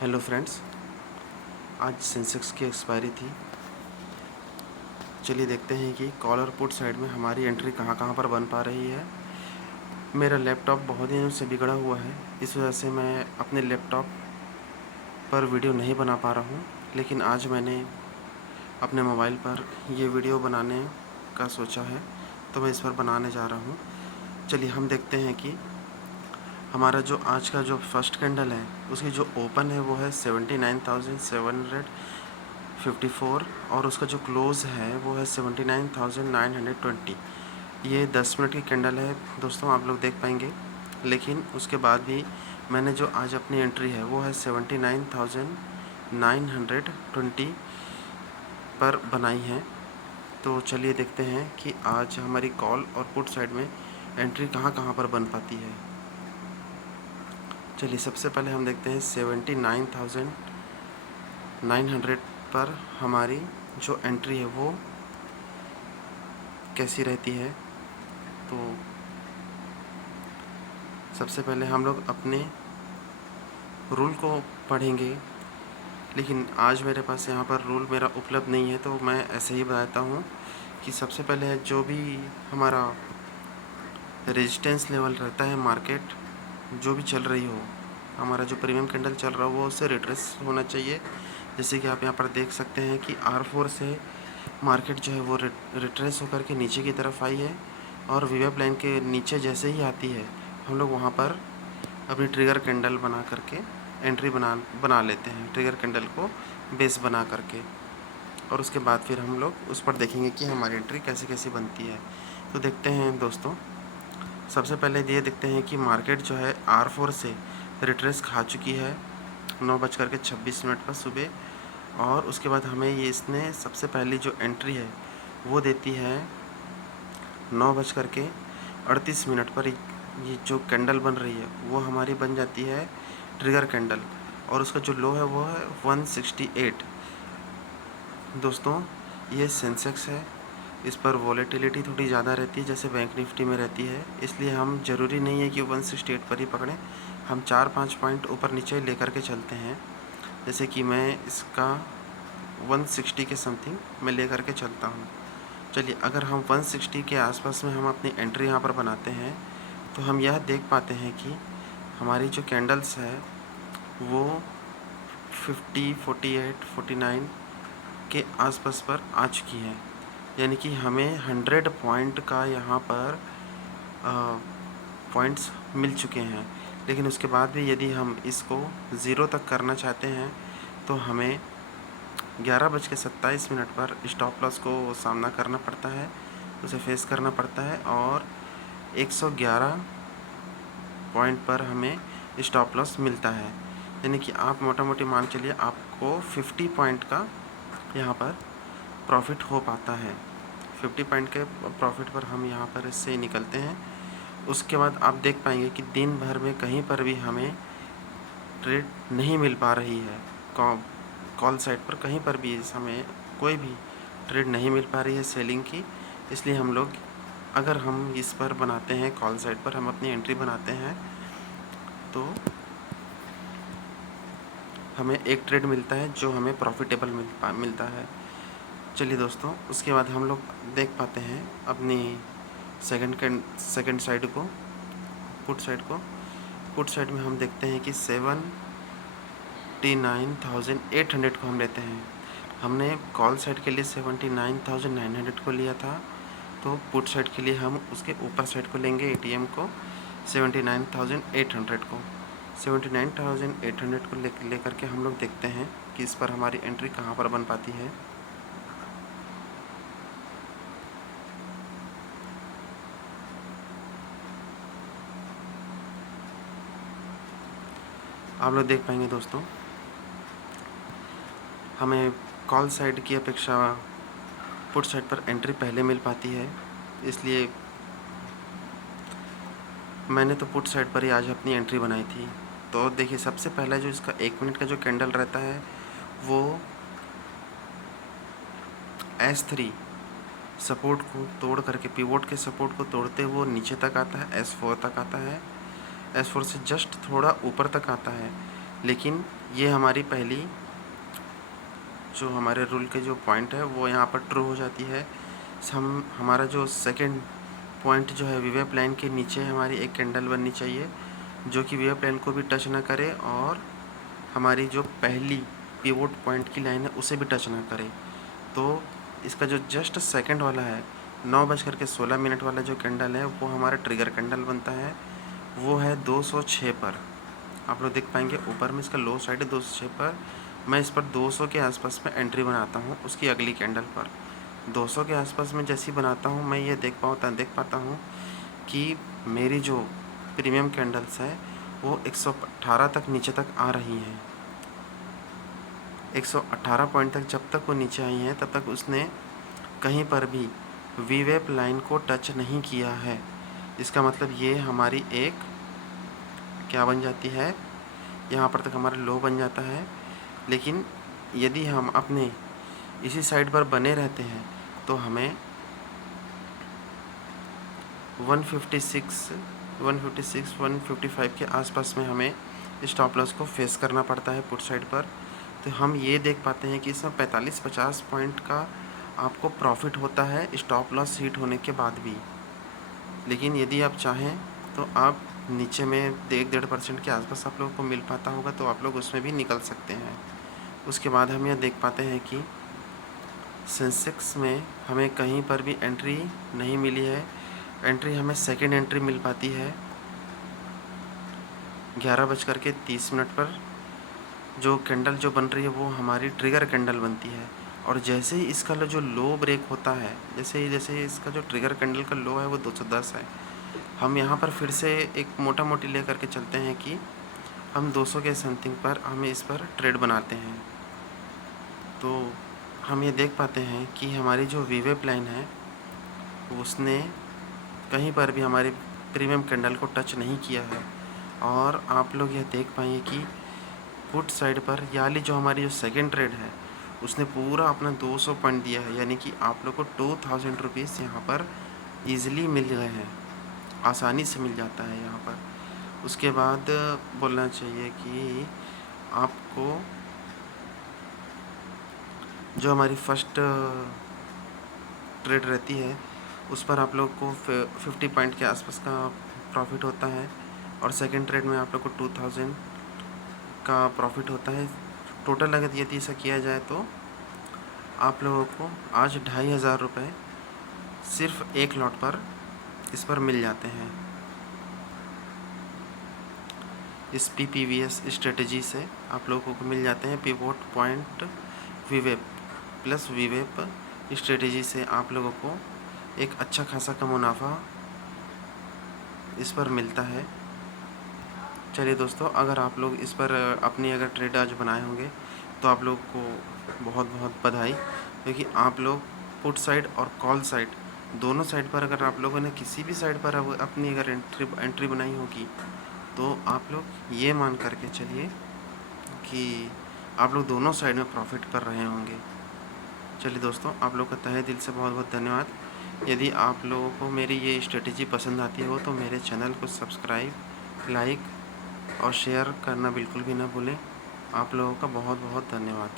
Hello friends, आज Sensex की expiry थी। चलिए देखते हैं कि कॉल और पुट साइड में हमारी एंट्री कहाँ कहाँ पर बन पा रही है। मेरा लैपटॉप बहुत दिनों से बिगड़ा हुआ है, इस वजह से मैं अपने लैपटॉप पर वीडियो नहीं बना पा रहा हूँ, लेकिन आज मैंने अपने मोबाइल पर ये वीडियो बनाने का सोचा है, तो मैं इस पर बनाने जा रहा हूँ। चलिए हम देखते हैं कि हमारा जो आज का जो फर्स्ट कैंडल है उसकी जो ओपन है वो है 79,754 और उसका जो क्लोज़ है वो है 79,920। ये 10 मिनट की कैंडल है दोस्तों, आप लोग देख पाएंगे। लेकिन उसके बाद भी मैंने जो आज अपनी एंट्री है वो है 79,920 पर बनाई है। तो चलिए देखते हैं कि आज हमारी कॉल और पुट साइड में एंट्री कहाँ कहाँ पर बन पाती है। चलिए सबसे पहले हम देखते हैं 79,900 पर हमारी जो एंट्री है वो कैसी रहती है। तो सबसे पहले हम लोग अपने रूल को पढ़ेंगे, लेकिन आज मेरे पास यहाँ पर रूल मेरा उपलब्ध नहीं है, तो मैं ऐसे ही बताता हूँ कि सबसे पहले जो भी हमारा रेजिस्टेंस लेवल रहता है, मार्केट जो भी चल रही हो, हमारा जो प्रीमियम कैंडल चल रहा हो वो उससे रिट्रेस होना चाहिए। जैसे कि आप यहाँ पर देख सकते हैं कि R4 से मार्केट जो है वो रिट्रेस होकर के नीचे की तरफ आई है, और वीवेप लाइन के नीचे जैसे ही आती है हम लोग वहाँ पर अपनी ट्रिगर कैंडल बना करके एंट्री बना लेते हैं, ट्रिगर कैंडल को बेस बना करके। और उसके बाद फिर हम लोग उस पर देखेंगे कि हमारी एंट्री कैसे कैसे बनती है। तो देखते हैं दोस्तों, सबसे पहले ये देखते हैं कि मार्केट जो है R4 से रिट्रेस खा चुकी है 9:26 पर सुबह, और उसके बाद हमें ये इसने सबसे पहली जो एंट्री है वो देती है 9:38 पर। ये जो कैंडल बन रही है वो हमारी बन जाती है ट्रिगर कैंडल, और उसका जो लो है वो है 168। दोस्तों ये सेंसेक्स है, इस पर वॉलेटिलिटी थोड़ी ज़्यादा रहती है जैसे बैंक निफ्टी में रहती है, इसलिए हम ज़रूरी नहीं है कि 168 पर ही पकड़ें, हम 4-5 पॉइंट ऊपर नीचे लेकर के चलते हैं। जैसे कि मैं इसका 160 के समथिंग मैं लेकर के चलता हूँ। चलिए अगर हम 160 के आसपास में हम अपनी एंट्री यहाँ पर बनाते हैं तो हम यह देख पाते हैं कि हमारी जो कैंडल्स है वो 50, 48, 49 के आसपास पर आ चुकी है, यानी कि हमें 100 पॉइंट का यहाँ पर पॉइंट्स मिल चुके हैं। लेकिन उसके बाद भी यदि हम इसको ज़ीरो तक करना चाहते हैं तो हमें 11:27 पर स्टॉप लॉस को सामना करना पड़ता है, उसे फेस करना पड़ता है, और 111 पॉइंट पर हमें स्टॉप लॉस मिलता है। यानी कि आप मोटा मोटी मान चलिए आपको 50 पॉइंट का यहाँ पर प्रॉफिट हो पाता है। 50 पॉइंट के प्रॉफिट पर हम यहाँ पर इससे निकलते हैं। उसके बाद आप देख पाएंगे कि दिन भर में कहीं पर भी हमें ट्रेड नहीं मिल पा रही है। कॉल साइट पर कहीं पर भी इस समय कोई भी ट्रेड नहीं मिल पा रही है सेलिंग की, इसलिए हम लोग अगर हम इस पर बनाते हैं, कॉल साइट पर हम अपनी एंट्री बनाते हैं तो हमें एक ट्रेड मिलता है जो हमें प्रॉफिटेबल मिलता है। चलिए दोस्तों, उसके बाद हम लोग देख पाते हैं अपनी सेकंड साइड को, पुट साइड को। पुट साइड में हम देखते हैं कि 79,800 को हम लेते हैं। हमने कॉल साइड के लिए 79,900 को लिया था, तो पुट साइड के लिए हम उसके ऊपर साइड को लेंगे, ATM को 79,800 को। 79,800 को ले करके हम लोग देखते हैं कि इस पर हमारी एंट्री कहाँ पर बन पाती है। आप लोग देख पाएंगे दोस्तों, हमें कॉल साइड की अपेक्षा पुट साइड पर एंट्री पहले मिल पाती है, इसलिए मैंने तो पुट साइड पर ही आज अपनी एंट्री बनाई थी। तो देखिए सबसे पहला जो इसका 1 मिनट का जो कैंडल रहता है वो S3 सपोर्ट को तोड़ करके, पिवोट के सपोर्ट को तोड़ते वो नीचे तक आता है, S4 तक आता है, S4 से जस्ट थोड़ा ऊपर तक आता है, लेकिन ये हमारी पहली जो हमारे रूल के जो पॉइंट है वो यहाँ पर ट्रू हो जाती है। हमारा जो सेकंड पॉइंट जो है वीवेप लाइन के नीचे हमारी एक कैंडल बननी चाहिए जो कि वीवेप लाइन को भी टच ना करे और हमारी जो पहली पिवोट पॉइंट की लाइन है उसे भी टच ना करे। तो इसका जो जस्ट सेकंड वाला है 9:16 वाला जो कैंडल है वो हमारा ट्रिगर कैंडल बनता है। वो है 206 पर। आप लोग देख पाएंगे ऊपर में इसका लो साइड है 206 पर। मैं इस पर 200 के आसपास में एंट्री बनाता हूँ उसकी अगली कैंडल पर। 200 के आसपास में जैसे ही बनाता हूँ मैं ये देख पाता हूँ कि मेरी जो प्रीमियम कैंडल्स है वो 118 तक नीचे तक आ रही हैं। 118 पॉइंट तक जब तक वो नीचे आई हैं तब तक उसने कहीं पर भी वीवेप लाइन को टच नहीं किया है। इसका मतलब ये हमारी एक क्या बन जाती है, यहाँ पर तक हमारा लो बन जाता है। लेकिन यदि हम अपने इसी साइड पर बने रहते हैं तो हमें 156, 155 के आसपास में हमें स्टॉप लॉस को फेस करना पड़ता है पुट साइड पर। तो हम ये देख पाते हैं कि इसमें 45-50 पॉइंट का आपको प्रॉफिट होता है स्टॉप लॉस हिट होने के बाद भी। लेकिन यदि आप चाहें तो आप नीचे में 1-1.5% के आसपास आप लोगों को मिल पाता होगा तो आप लोग उसमें भी निकल सकते हैं। उसके बाद हम यह देख पाते हैं कि सेंसेक्स में हमें कहीं पर भी एंट्री नहीं मिली है। एंट्री हमें सेकेंड एंट्री मिल पाती है 11:30 पर। जो कैंडल जो बन रही है वो हमारी ट्रिगर कैंडल बनती है और जैसे ही इसका जो लो ब्रेक होता है, जैसे ही इसका जो ट्रिगर कैंडल का लो है वो 210 है। हम यहाँ पर फिर से एक मोटा मोटी ले करके चलते हैं कि हम 200 के समथिंग पर हमें इस पर ट्रेड बनाते हैं। तो हम ये देख पाते हैं कि हमारी जो वीवेप लाइन है उसने कहीं पर भी हमारी प्रीमियम कैंडल को टच नहीं किया है। और आप लोग यह देख पाएंगे कि पुट साइड पर यानी जो हमारी जो सेकेंड ट्रेड है उसने पूरा अपना 200 पॉइंट दिया है, यानी कि आप लोग को 2000 रुपीज़ यहाँ पर ईज़िली मिल गए हैं, आसानी से मिल जाता है यहाँ पर। उसके बाद बोलना चाहिए कि आपको जो हमारी फर्स्ट ट्रेड रहती है उस पर आप लोग को 50 पॉइंट के आसपास का प्रॉफिट होता है और सेकंड ट्रेड में आप लोग को 2000 का प्रॉफिट होता है। टोटल अगर यदि ऐसा किया जाए तो आप लोगों को आज 2500 रुपये सिर्फ एक लॉट पर इस पर मिल जाते हैं। इस PPVS स्ट्रेटजी से आप लोगों को मिल जाते हैं। पिवोट पॉइंट वीवेप प्लस वीवेप स्ट्रेटजी से आप लोगों को एक अच्छा खासा का मुनाफा इस पर मिलता है। चलिए दोस्तों, अगर आप लोग इस पर अपनी अगर ट्रेड आज बनाए होंगे तो आप लोग को बहुत बहुत बधाई, क्योंकि आप लोग पुट साइड और कॉल साइड दोनों साइड पर अगर आप लोगों ने किसी भी साइड पर अपनी अगर एंट्री बनाई होगी तो आप लोग ये मान करके चलिए कि आप लोग दोनों साइड में प्रॉफिट कर रहे होंगे। चलिए दोस्तों, आप लोग का तहे दिल से बहुत बहुत धन्यवाद। यदि आप लोगों को मेरी ये स्ट्रेटजी पसंद आती हो तो मेरे चैनल को सब्सक्राइब, लाइक और शेयर करना बिल्कुल भी ना भूलें। आप लोगों का बहुत बहुत धन्यवाद।